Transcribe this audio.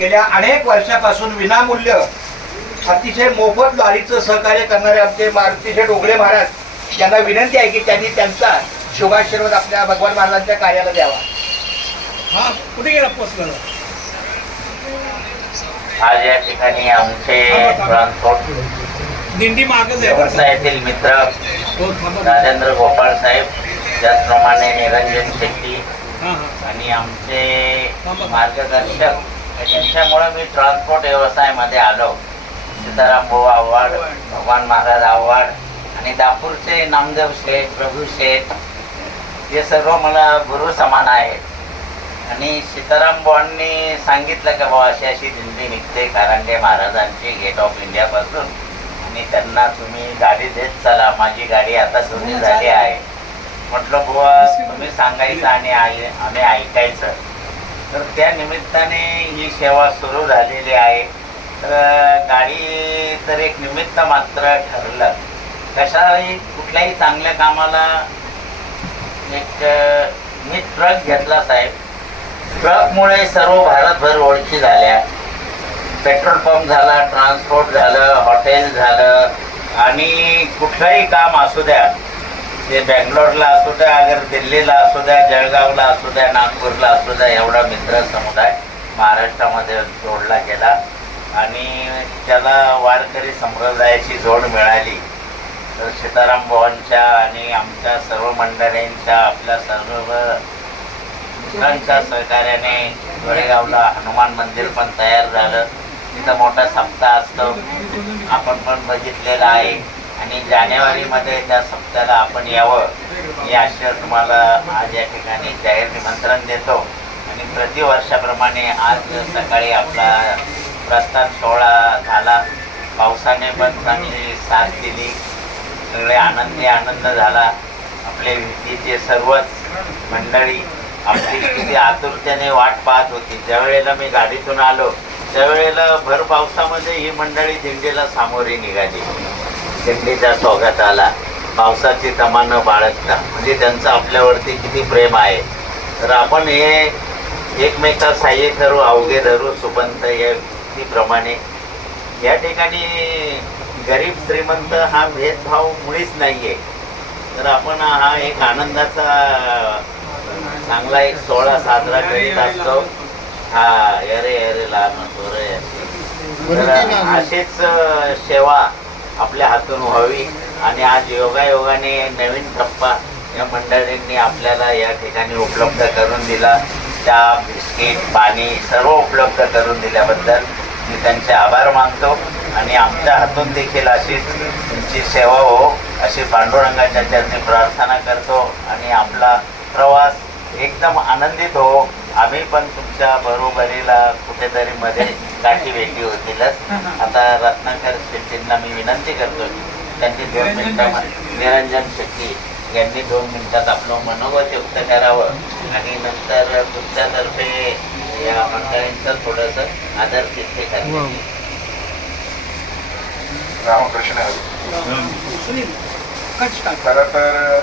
गेल्या अनेक वर्षापासून विनामूल्य अतिशय मोफत ज्वारीचं सहकार्य करणारे आमचे मारुतीचे डोंगरे महाराज यांना विनंती आहे की त्यांनी त्यांचा शुभाशीर्वाद आपल्या भगवान महाराजांच्या कार्याला द्यावा. हा कुठे गेला पोचला? आज या ठिकाणी आमचे ट्रान्सपोर्ट दिंडी मागच आहे. व्यवसायातील मित्र हो थांबा. राजेंद्र गोपाळ साहेब, त्याचप्रमाणे निरंजन शेट्टी हां हां आणि आमचे मार्गदर्शक यांच्यामुळे मी ट्रान्सपोर्ट व्यवसायामध्ये आलो. सीताराम भाऊ आव्हाड, भगवान महाराज आव्हाड आणि दापूरचे नामदेव शेठ, प्रभू शेठ हे सर्व मला गुरु समान आहेत. आणि सीताराम भाऊंनी सांगितलं की बाबा अशी अशी दिंडी निघते कारंडे महाराजांची गेट ऑफ इंडियापासून आणि त्यांना तुम्ही गाडी देत चला. माझी गाडी आता सुरू झाली आहे. म्हटलं बुवा तुम्ही सांगायचं आणि आम्ही ऐकायचं. तर त्या निमित्ताने ही सेवा सुरू झालेली आहे. तर गाडी तर एक निमित्त मात्र ठरलं. कशाही कुठल्याही चांगल्या कामाला एक मी ट्रक घेतला साहेब. ट्रकमुळे सर्व भारतभर ओळखी झाल्या. पेट्रोल पंप झाला, ट्रान्सपोर्ट झालं, हॉटेल झालं आणि कुठलंही काम असू द्या, ते बँगलोरला असू द्या, अगर दिल्लीला असू द्या, जळगावला असू द्या, नागपूरला असू द्या, एवढा मित्र समुदाय महाराष्ट्रामध्ये जोडला गेला आणि त्याला वारकरी संप्रदायाची जोड मिळाली. तर सीताराम भावांच्या आणि आमच्या सर्व मंडळींच्या, आपल्या सर्व मित्रांच्या सहकार्याने गोरेगावला हनुमान मंदिर पण तयार झालं. तिथं मोठा सप्ताह असतो, आपण पण बघितलेला आहे. आणि जानेवारीमध्ये त्या सप्ताहाला आपण यावं हे आशय तुम्हाला आज या ठिकाणी जाहीर निमंत्रण देतो. आणि प्रतिवर्षाप्रमाणे आज सकाळी आपला प्रस्थान सोहळा झाला. पावसाने पण चांगली साथ दिली. सगळे आनंद झाला. आपले विटीचे सर्वच मंडळी आपली किती आतुरतेने वाट पाहत होती. ज्यावेळेला मी गाडीतून आलो त्यावेळेला भर पावसामध्ये ही मंडळी दिंडीला सामोरी निघाली. दिंडीच्या स्वागताला पावसाची तमा बाळगता, म्हणजे त्यांचं आपल्यावरती किती प्रेम आहे. तर आपण हे एकमेका साह्य करू, अवघे धरू सुपंत या प्रमाणे या ठिकाणी गरीब श्रीमंत हा भेदभाव मुळीच नाही आहे. तर आपण हा एक आनंदाचा चांगला एक सोहळा साजरा करीत असतो. हा अरे अरे लहान सोर अशीच सेवा आपल्या हातून व्हावी. आणि आज योगायोगाने नवीन टप्पा या मंडळींनी आपल्याला या ठिकाणी उपलब्ध करून दिला. चहा, बिस्किट, पाणी सर्व उपलब्ध करून दिल्याबद्दल मी त्यांचे आभार मानतो. आणि आमच्या हातून देखील अशीच तुमची सेवा हो अशी पांडुरंगाच्या चरणी प्रार्थना करतो. आणि आपला प्रवास एकदम आनंदित हो. आम्ही पण तुमच्या बरोबरीला कुठेतरी मध्ये गाठी भेटी होतीलच. आता रत्नाकर शेट्टींना मी विनंती करतो की त्यांनी 2 मिनिटांमध्ये, निरंजन शेट्टी यांनी 2 मिनिटात आपलं मनोगत व्यक्त करावं आणि नंतर तुमच्यातर्फे या मंडळींचं थोडंसं आदर तिथे करावं. रामकृष्ण. Sunil cut start. खरं तर